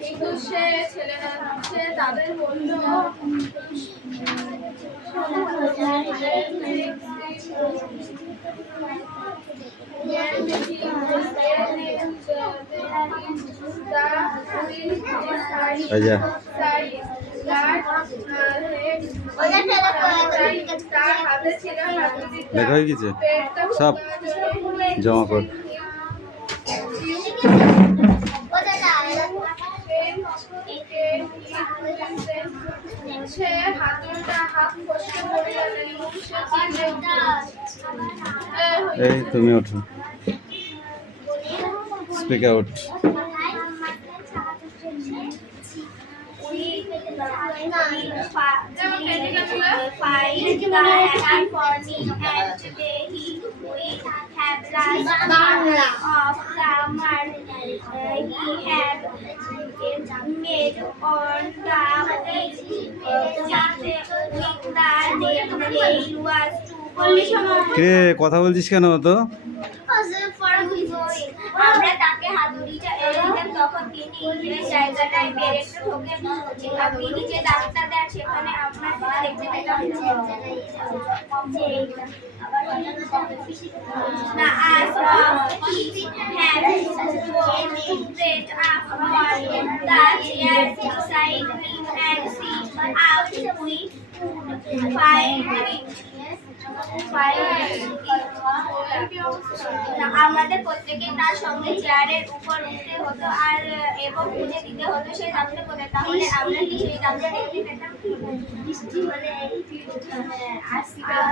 কিন্তু সে ছেলেরা তাদের বলল আচ্ছা লেখা হয়ে গেছে সব জমা কর। এই তুমি ওঠো, স্পিক আউট। কে কথা বলছিস কেন তো? আমরা তাকে হাতুড়িটা দিলাম, তখন তিনি এই জায়গাটায় পেরেকটা ঠোকেন। তিনি যে দাগটা দেন সেখানে আমরা দেখতে পেলাম না as of his hands spread upward the chairs beside him and see out we find it. আমাদের প্রত্যেকে তার সঙ্গে চেয়ারের উপর উঠতে হতো আর এবং খুঁজে দিতে হতো সেই দামটা কোথায়। তাহলে আমরা কি সেই দামটা দেখতে পেতাম?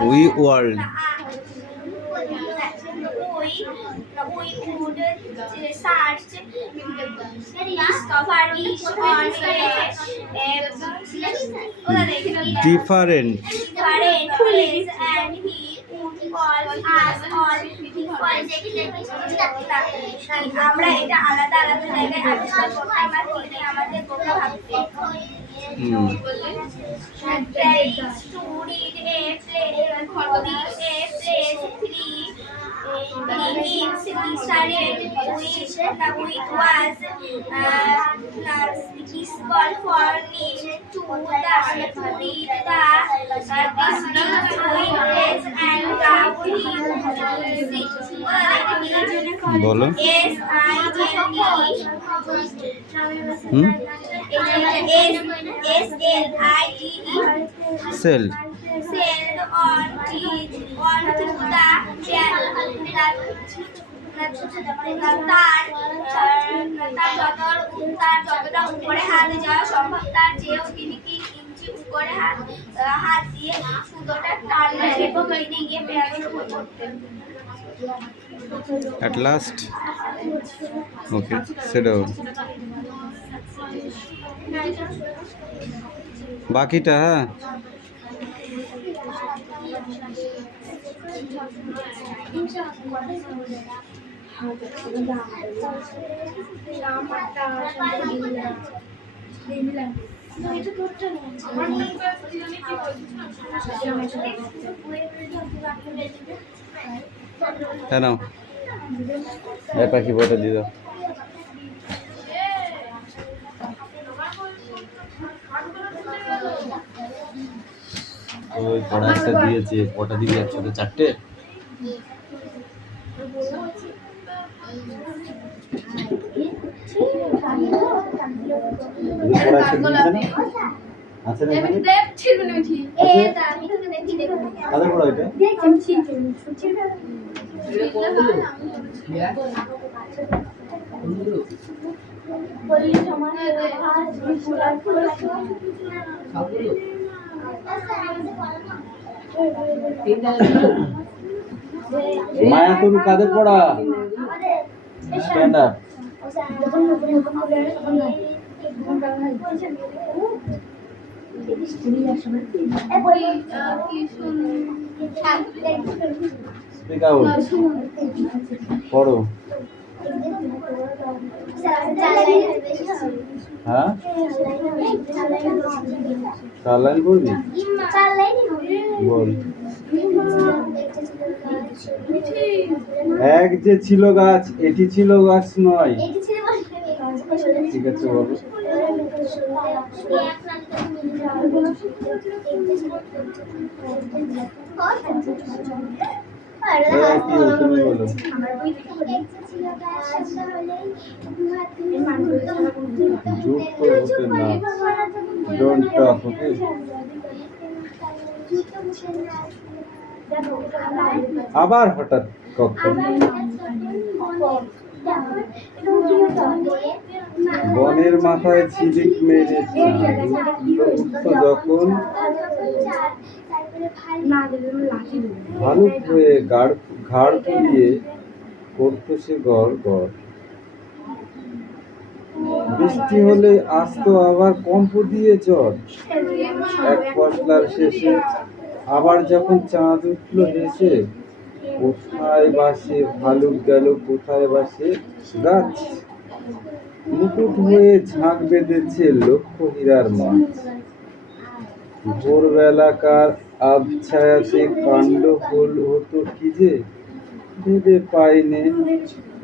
We world we could search discover each on different place and he would call us on আমরা এটা আলাদা আলাদা জায়গায় আবিষ্কার করতাম আর তিনি আমাদের বোকা ভাবতেন। To read a place 3 games decided which was useful for me to read the distinct and বলো। সেল যতটা উপরে হাত যাওয়া সম্ভব তার চেয়েও তিনি 3 ইঞ্চি উপরে হাত দিয়ে সুতোটা টানলেন এবং তিনি গিয়ে পেয়ারের উপর পড়তেন। At last, okay, sit down. বাকিটা কেন এই পাখি বইটা দিয়ে দাও। ওই পড়া একটা দিয়েছে, কটা দিবি একসাথে? 4টে। আচ্ছা রে মানে দেব ছিল না ঠিক এটা আমি তোকে দেখি দেব কাদের পড়া এটা দেখছি ছিল বলি সমান আর ফুলার ফুল সবগুলো মায়া তুমি কাদের পড়া স্ট্যান্ড আপ স্পিক আউট পড়ো। হ্যাঁ 4 লাইন পড়বি? 4 লাইনই হবে বল। এক যে ছিল গাছ, এটি ছিল গাছ নয়। এটি ছিল ঠিক আছে বলো। কি তুমি বলো। যুক্ত হতে না, ডোন্ট টক, ওকে। আবার হঠাৎ কখন বনের মাথায় ঝিলিক মেরে উঠত যখন, ভালুক হয়ে ঘাড় ফুলিয়ে করত সে গড় গড়। বৃষ্টি হলে আসতো আবার কম্প দিয়ে ঝড়। এক পশলার শেষে আবার যখন চাঁদ উঠল হেসে, কোথায় বাসে ভালুক গেল কোথায় বাসে গাছ। মুকুট হয়ে ঝাঁক বেঁধেছে লক্ষ হীরার মাছ। ভোরবেলাকার আবছায়াতে কাণ্ড হতো কি যে, ভেবে পাইনে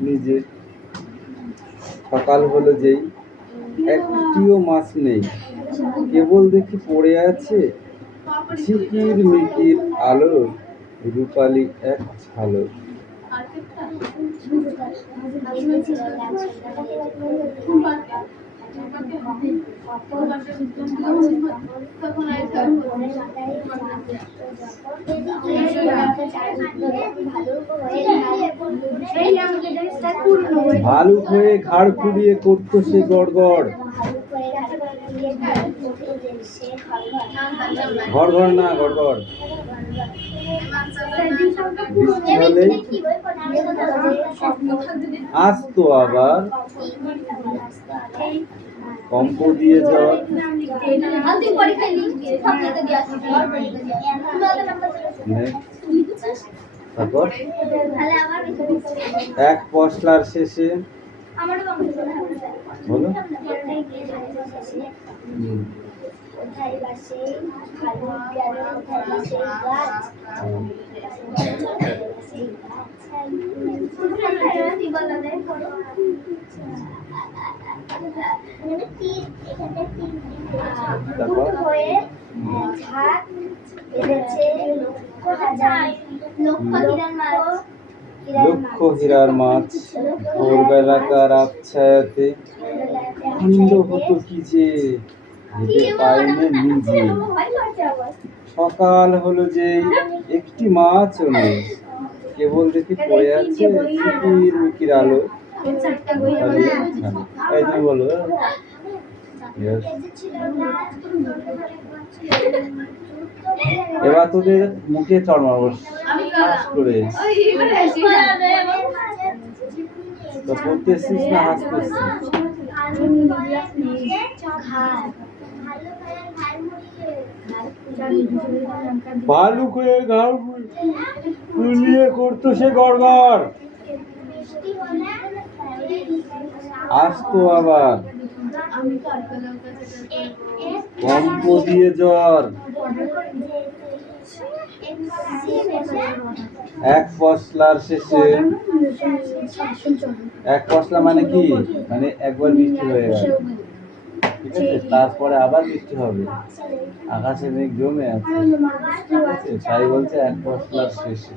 নিজে। সকাল হলো যেই, একটিও মাছ নেই, কেবল দেখি পড়ে আছে ঝিকির মিকির আলো, রূপালি এক ঝালো। ভালুক হয়ে ঘাড় ফুলিয়ে করতো সে গড় গড়। ঘর ঘর না, গড় গড়। বৃষ্টি হলে আসতো আবার কম্প দিয়ে ঝড়। তারপর এক পশলার শেষে বলো। কোথায় বাসে ভালুক গেল কোথায় বাসে গাছ। লক্ষ হীরার মাছ। ভোরবেলাকার আবছায়াতে খণ্ড হতো কি যে, ভেবে পাইনে নিজে। সকাল হলো যে, একটি মাছও নেই, কেবল দেখি পড়ে আছে ঝিকির মিকির আলো। এই তুমি বলো। এবার তোদের মুখে চড় মারবো করে। তো পড়তেছিস না হাসতেছিস? ভালুক হয়ে ঘাড় ফুলিয়ে করতো সে গড় গড়। আসতো আবার কম্প দিয়ে জ্বর। এক পশলার শেষে, এক পশলা মানে কি, মানে একবার বৃষ্টি হয়ে গেল, ঠিক আছে, তারপরে আবার বৃষ্টি হবে, আকাশে মেঘ জমে আছে, ঠিক আছে, তাই বলছে এক পশলার শেষে।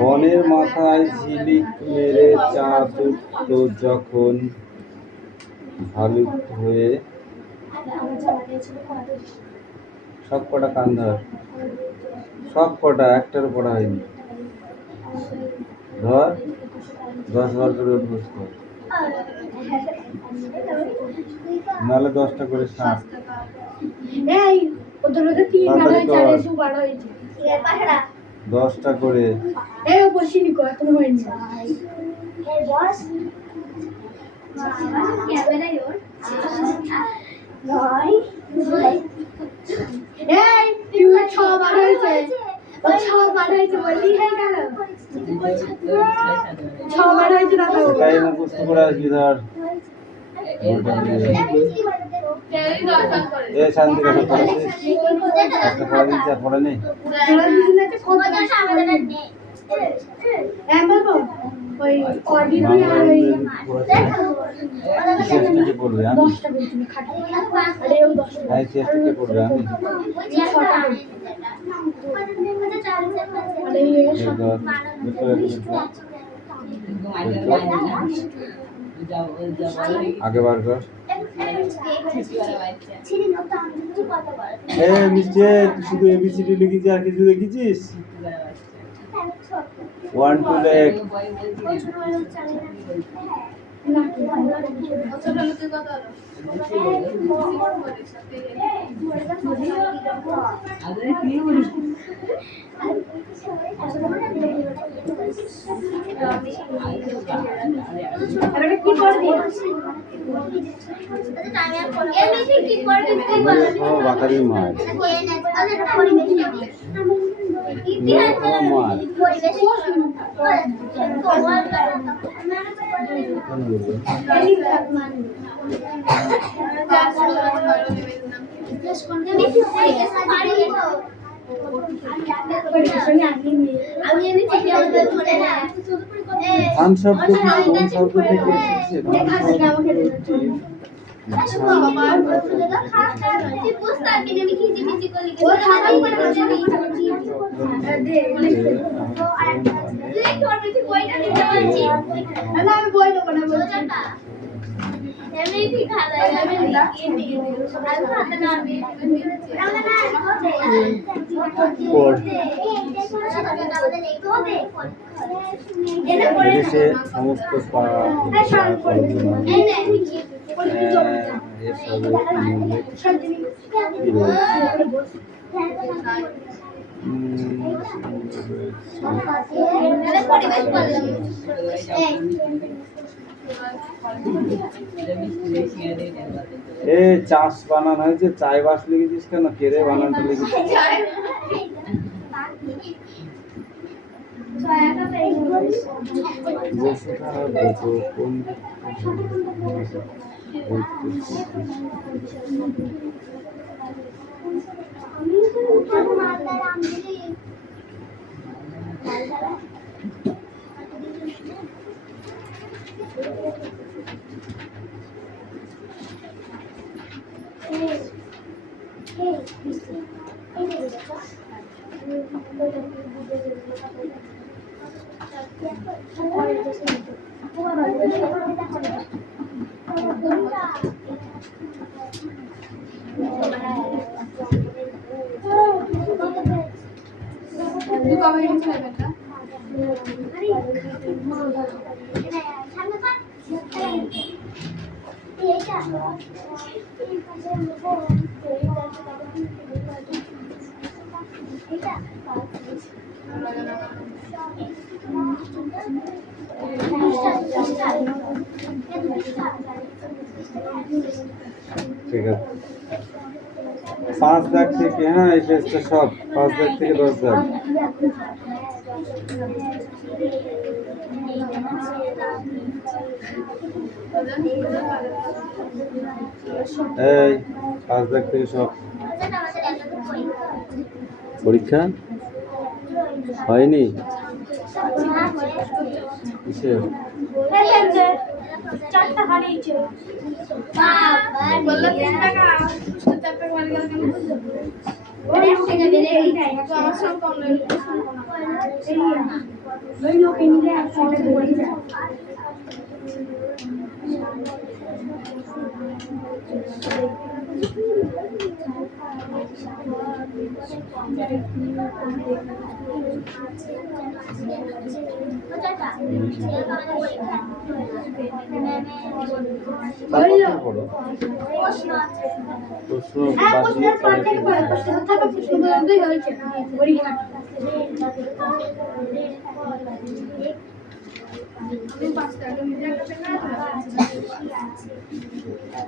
বনের মাথায় ঝিলিক মেরে চাঁদ উঠতো যখন, ভালুক হয়ে সব কটা কান ধর, সব কটা, একটার পড়া হয়নি, ধর 10 বার করে অভ্যাস কর, নাহলে 10টা করে সাত। এই ওদের 10টা করে। এই বসিনি কো এখনো হয়নি। এই বস ক্যামেরায় ওর এই তুই 6 বার হয়েছে ও 6 বার হয়েছে বললি হয়ে গেল 6 বার হয়েছে দাদা সেটাই মুখস্থ করে আসবি ধর কেউই দর্শন করে এ শান্তি কথা পড়েছিস একটা পড়া দিচ্ছি আর পড়ে নেই ওই অর্ডিনারি আর ওই কে পড়বে আমি 10টা বলছি খাটি আরে ও 10টা তাই চেষ্টা কে পড়বে আমি আরে এই ধর দুটো আগে বার কর মিষ্টি তুই শুধু এবিসিডি লিখেছিস আর কিছু লিখেছিস 1 2 লেখ এবারে কি করবি বাকারি মাছ ধান শব্দ কি কোন শব্দ থেকে এসেছে আমি বই দেবো না বলছি বিদেশে সমস্ত এ চাষ বানান হয়েছে চাই বাস লিখেছিস কেন কেড়ে বানানটা লিখেছিস ঠিক আছে 5 দাগ থেকে হ্যাঁ এই পেজটা সব 5 দাগ থেকে 10 দাগ এই 5 দাগ থেকে সব পরীক্ষা হয়নি কিসের চারটা হারিয়েছে বললো 3 টাকা চ্যাপ্টার মার গেল কেন আমার সব কম লাগে ওই লোক এমনি একসাথে বলে যায় প্রশ্ন বাজিয়ে পরীক্ষা আমি 5 টাকা মিটার কাছে না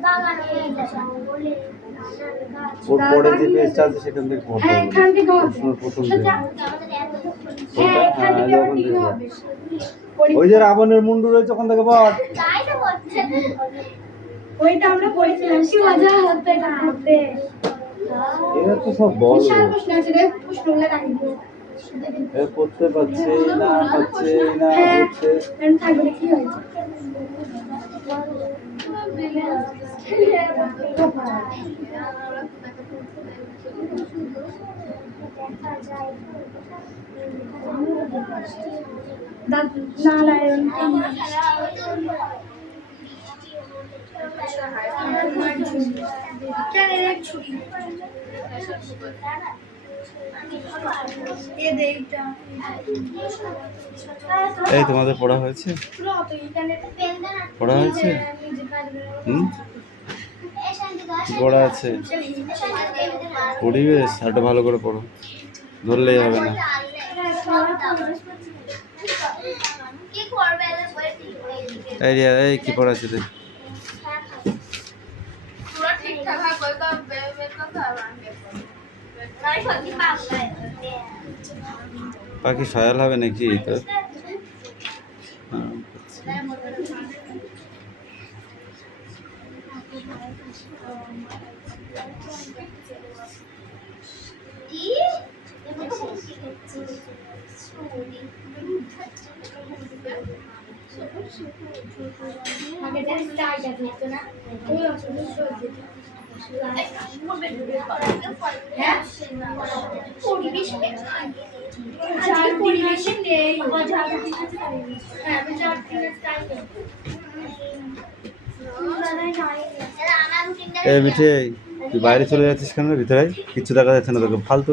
বাগানে জঙ্গলে নানান গাছ। ওর পরে যে পেজটা আছে সেখান থেকে পড়তে হ্যাঁ হবে এখান থেকে হবে প্রশ্নের প্রথম থেকে আমাদের এত হ্যাঁ এখান থেকে যখন আবার ঠিক দেখবো। হবে ওই যে রাবণের মুন্ডু রয়েছে ওখান থেকে পড়। তাই তো হচ্ছে। ওইটা আমরা পড়েছিলাম কি মজা হতো এটা পড়তে এরা তো সব বল বিশাল প্রশ্ন আছে রে প্রশ্নগুলো রাখি দিও এ পড়তে পারছে না পারছে না হ্যাঁ হচ্ছে এমন থাকলে কি হয়েছে নারায়ণ কেন রে ছুটি এ দেইটা এই তোমাদের পড়া হয়েছে পড়া হয়েছে হুম কি পড়া আছে পরিবেশ আরটা ভালো করে পড়ো ধরলেই হবে না কি করবে এই রিয়া এই কি পড়া আছে রে পুরো ঠিকঠাক হয় কই তো বের করতে হবে পাখি সয়াল হবে নাকি তো পরিবেশে নেই এই মিঠে তুই বাইরে চলে যাচ্ছিস কেন ভিতরে কিচ্ছু দেখা যাচ্ছে না তোকে ফালতু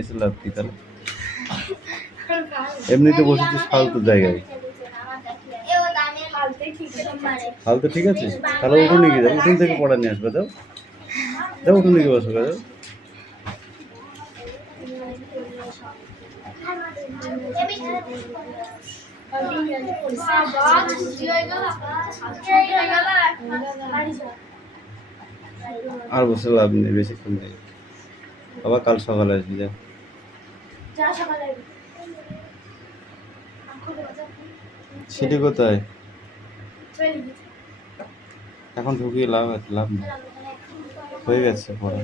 এসে লাভ কি তাহলে এমনিতে বসেছিস ফালতু জায়গায় ফালতু ঠিক আছে তাহলে উঠুন নিয়ে যাও উঠুন থেকে পড়া নিয়ে আসবে যাও যাও উঠুন নিয়ে বসো যাও আর বসে লাভ নেই বেশিক্ষণ নেই আবার কাল সকালে আসবি যা সেটি কোথায় এখন ঢুকিয়ে লাভ নেই হয়ে গেছে পড়া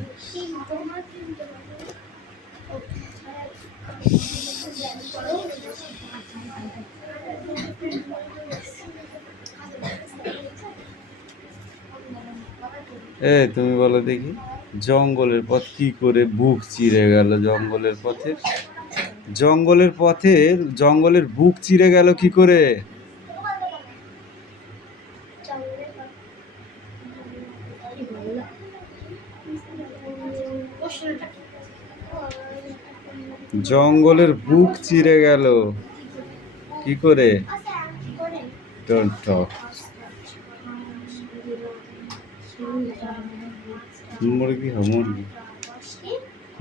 তুমি বলো দেখি জঙ্গলের পথ কি করে বুক চিরে গেল জঙ্গলের বুক চিরে গেল কি করে জঙ্গলের বুক চিরে গেল কি করে ডোন্ট টক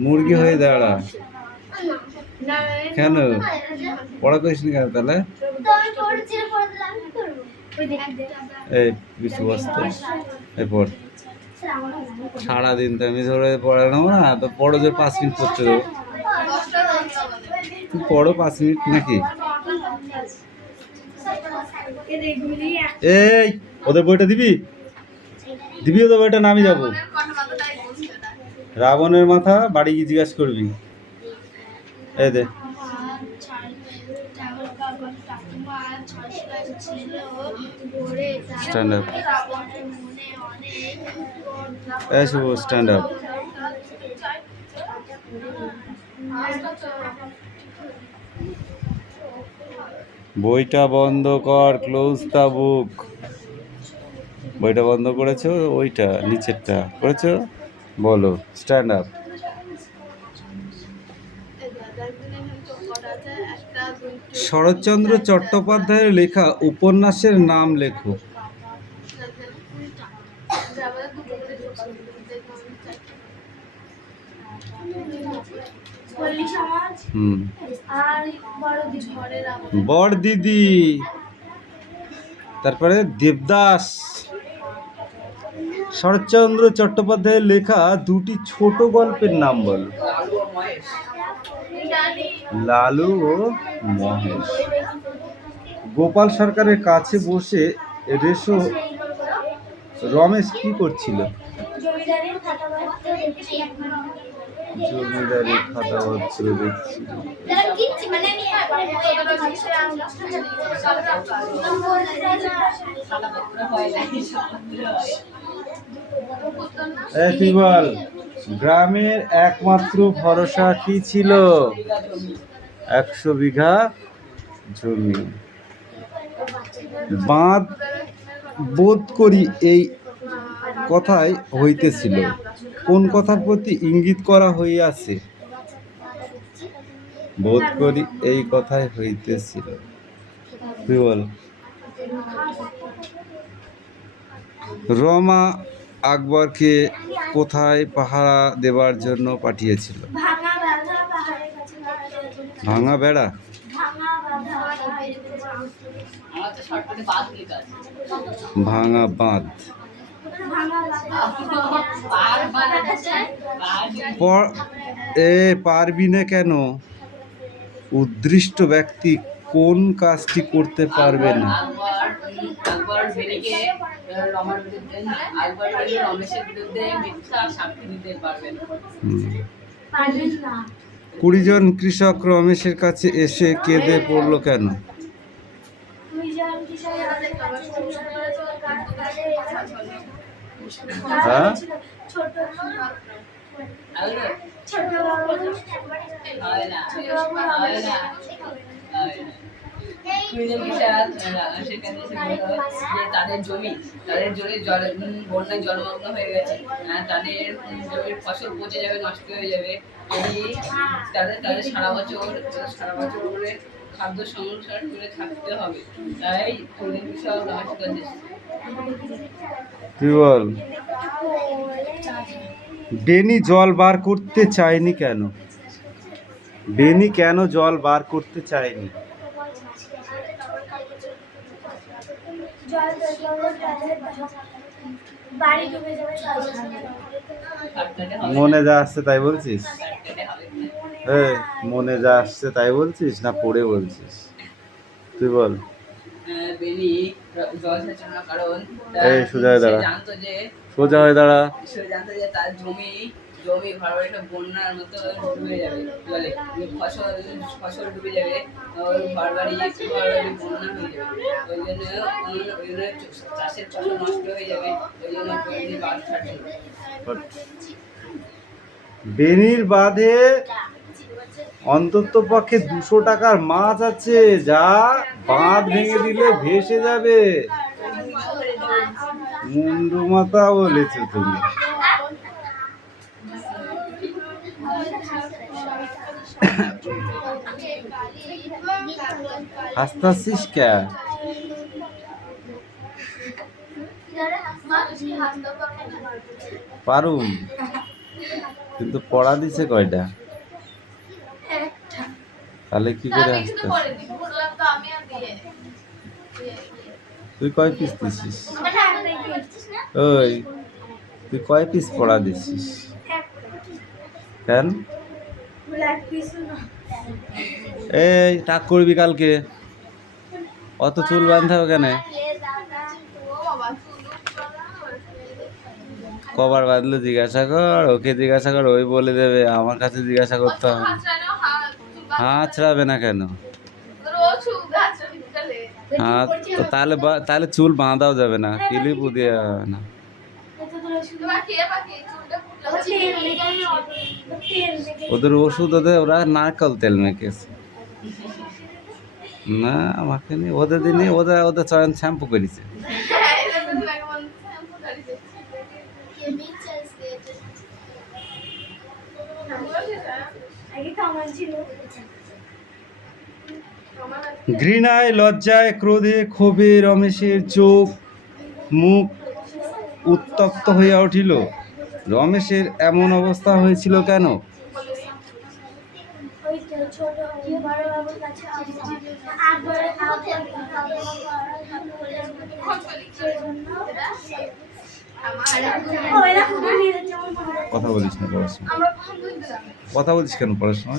মুরগি হয়ে দাঁড়া কেন পড়া করিস নি কেন তাহলে এই কিছু বসতে এই পড় সারাদিন তো আমি ধরে পড়ানো না তো পড়ো যে 5 মিনিট পড়তে দেবো তুই পড়ো 5 মিনিট নাকি এই ওদের বইটা দিবি ওদের বইটা না আমি যাবো রাবণের মাথা বাড়ি গিয়ে জিজ্ঞাসা করবি এই দে স্ট্যান্ড আপ এই শুভ স্ট্যান্ড আপ বইটা বন্ধ কর ক্লোজ দ্য বুক বইটা বন্ধ করেছো ওইটা নিচেরটা করেছো বলো স্ট্যান্ড আপ শরৎচন্দ্র চট্টোপাধ্যায়ের লেখা উপন্যাসের নাম লেখো বড় দিদি তারপরে দেবদাস। শরৎচন্দ্র চট্টোপাধ্যায়ের লেখা দুটি ছোট গল্পের নাম বল। লালু ও মহেশ। গোপাল সরকারের কাছে বসে রমেশ কি করছিল? জমিদারের খাতাপত্র দেখছিল। জমিদারের খাতাপত্র দেখছিল। তুই বল, গ্রামের একমাত্র ভরসা কি ছিল? 100 বিঘা জমি। বাঁধ বোধ করি এই কথাই হইতেছিল। কোন কথার প্রতি ইঙ্গিত করা হইয়াছে? বোধ করি এই কথাই হইতেছিল। তুই বল। রমা আকবরকে কোথায় পাহারা দেবার জন্য পাঠিয়েছিল? ভাঙা বেড়া। ভাঙা বাঁধ। পারবি না কেন? উদ্দিষ্ট ব্যক্তি কোন কাজটি করতে পারবে না? না। 20 জন কৃষক রমেশের কাছে এসে কেঁদে পড়ল কেন? হ্যাঁ? তাদের জমি বন্যায় জলমগ্ন হয়ে গেছে, তাদের জমির ফসল পচে যাবে, নষ্ট হয়ে যাবে। তাদের সারা বছর করে খাদ্য সংসার করে থাকতে হবে, তাই তুই বল। বেনি জল বার করতে চায়নি কেন? বেনি কেন জল বার করতে চায়নি? মনে যা আসছে তাই বলছিস? মনে যা আসছে তাই বলছিস না পড়ে বলছিস? তুই বল। সোজা হয়ে দাঁড়া। সোজা হয়ে দাঁড়া। জানতো যে তার জমি ঘরবাড়ি সব বন্যার মতো ডুবে যাবে, জলে ফসল ডুবে যাবে, ঘরবাড়ি বন্যা হয়ে যাবে। ওই জন্য চাষের ফসল নষ্ট হয়ে যাবে, ওই জন্য বাঁধ ছাড়ছিল। বেনির বাঁধে অন্তত পক্ষে 200 টাকার মাছ আছে, যা বাঁধ ভেঙে দিলে ভেসে যাবে। মুন্ডু মাথা বলেছো তুমি। হাসতাছিস কে? পারুম, কিন্তু পড়া দিছে কয়টা? তাহলে কি করে হাসতাছিস? তুই কয় পিস দিছিস? ওই তুই কয় পিস পড়া দিছিস? কেন? এই টাক করবি কালকে। অত চুল বাঁধতে হবে কেন? কবার বাঁধলো জিজ্ঞাসা কর, ওকে জিজ্ঞাসা কর, ওই বলে দেবে। আমার কাছে জিজ্ঞাসা করতে হবে। হাত ছাড়াবে না কেন? হাত তাহলে চুল বাঁধাও যাবে না, ক্লিপও দেওয়া হবে না। ওদের ওষুধ ওরা নারকেল তেল মেখেছে না, আমাকে নিয়ে ওদের দিনে ওদের চয়ন শ্যাম্পু করেছে। ঘৃণায়, লজ্জায়, ক্রোধে, ক্ষোভে রমেশের চোখ মুখ উত্তপ্ত হইয়া উঠিল। রমেশের এমন অবস্থা হয়েছিল কেন? কথা বলিস না পড়াশোনা, কথা বলিস কেন পড়াশোনা?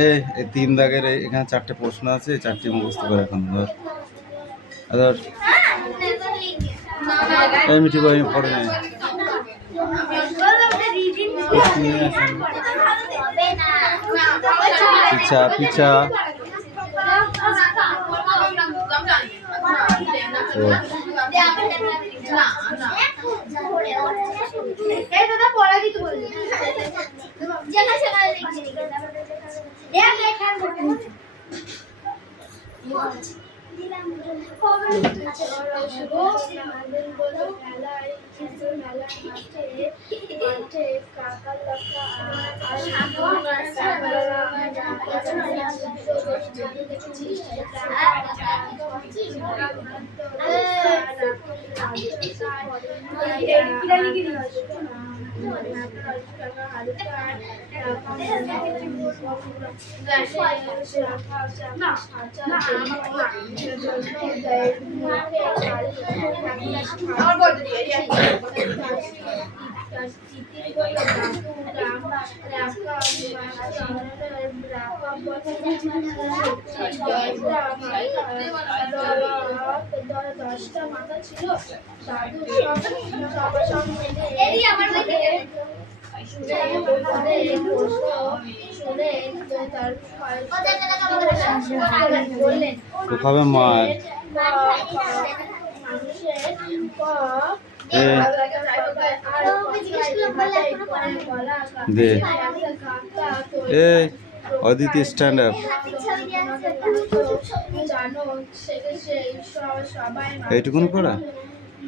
এই 3 দাগের এখানে 4টে প্রশ্ন আছে, 4টি মুখস্থ করে এখন ধর। ধর এই মিঠি বই পড়ে নে। পিছা পিছা তো খাবে মার দে। এই অদিতি স্ট্যান্ড আপ। এইটুকুন পড়া,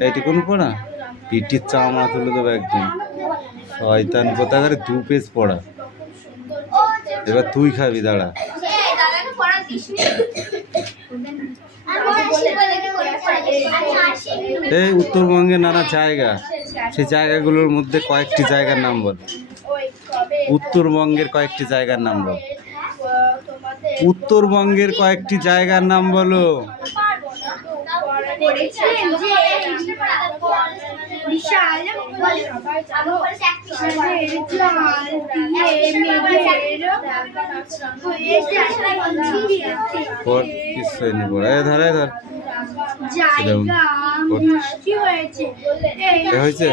এইটুকুন পড়া, পিটির চামড়া তুলে দেবো একদিন। শয়তান কোথাকারে 2 পেজ পড়া। এবার তুই খাবি, দাঁড়া। এই উত্তরবঙ্গের নানা জায়গা, সেই জায়গাগুলোর মধ্যে কয়েকটি জায়গার নাম বল। উত্তরবঙ্গের কয়েকটি জায়গার নাম বল। উত্তরবঙ্গের কয়েকটি জায়গার নাম বলো। হয়েছে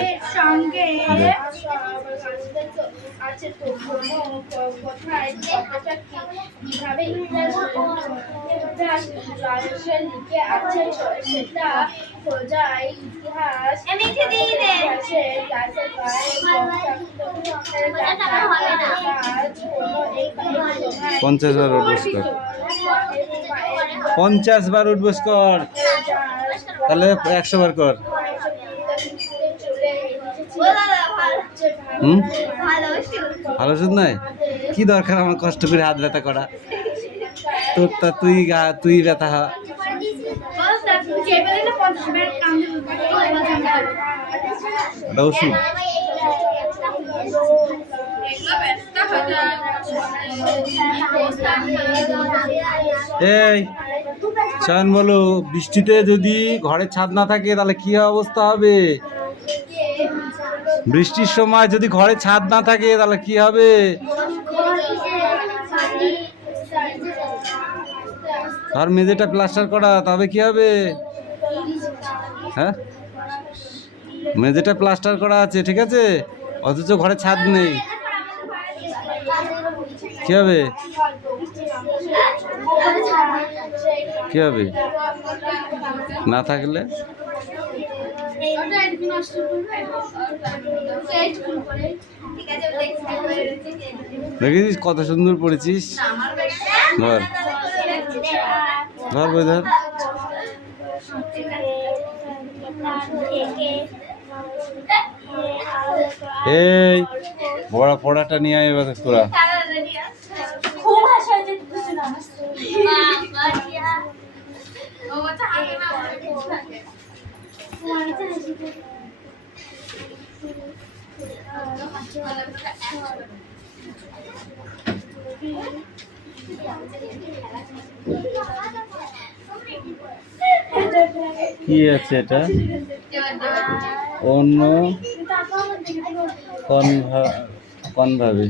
পঞ্চাশ বার উঠবস কর, 50 বার উঠবস কর, তাহলে 100 বার কর। ভালো ওষুধ নাই? কি দরকার আমার কষ্ট করে হাত ব্যথা করা? তোর তা তুই ব্যথা হ। ওটা ওষুধ। এই চয়ন বলো, বৃষ্টিতে যদি ঘরের ছাদ না থাকে তাহলে কি অবস্থা হবে? বৃষ্টির সময় যদি ঘরে ছাদ না থাকে তাহলে কি হবে? আর মেঝেটা প্লাস্টার করা, তবে কি হবে? হ্যাঁ, মেঝেটা প্লাস্টার করা আছে, ঠিক আছে, অথচ ঘরে ছাদ নেই, কি হবে? কি হবে না থাকলে? দেখেছিস কত সুন্দর পড়েছিস? ধর ধর বই ধর। এই পড়াটা নিয়ে আয় এবার তোরা। কি আছে এটা? অন্য কনভাবে